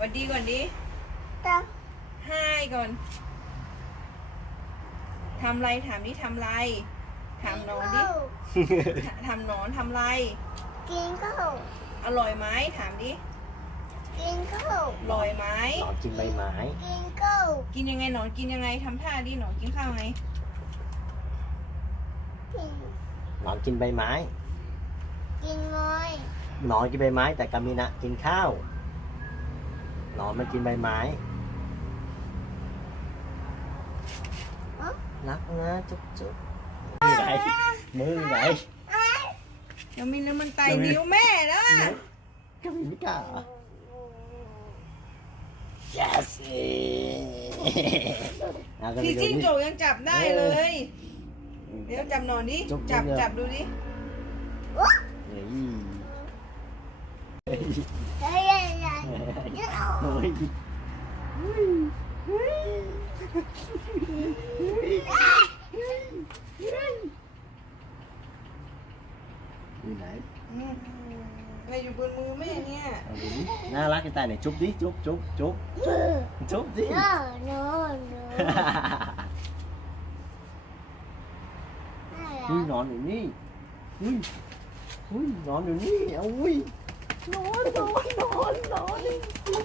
วันดีก่อนดิจ้าใหก่อน ทำไรถามนี่ทำไรถามนอนดิ ทำนอนทำไร กินข้าว อร่อยไหมถามดิ กินข้าวอร่อยไหม นอนกินใบไม้ กินข้าว กินยังไงนอนกินยังไงทำท่าดิหนอนกินข้าวไหมนอนกินใบไม้ กินไม้นอนกินใบไม้ แต่กามินะ กินข้าวหนอนมันกินใบไม้นักนะ จุ๊บจุ๊บมือไหน มือไหนยังมีน้ำมันไตนิ้วแม่นะก็มีงจะจ้าสิพี่จิ้งจกยังจับได้เลย เดี๋ยวจับหนอนดิ จับจับดูดิ trời đi nãy ngay dù buồn mưa mấy anh nha na lát cái tay này chút đi chút chút chút chút đi no, no, no. ui nón rồi nhỉ ui ui nón rồi nhỉ ui nón nón nón nón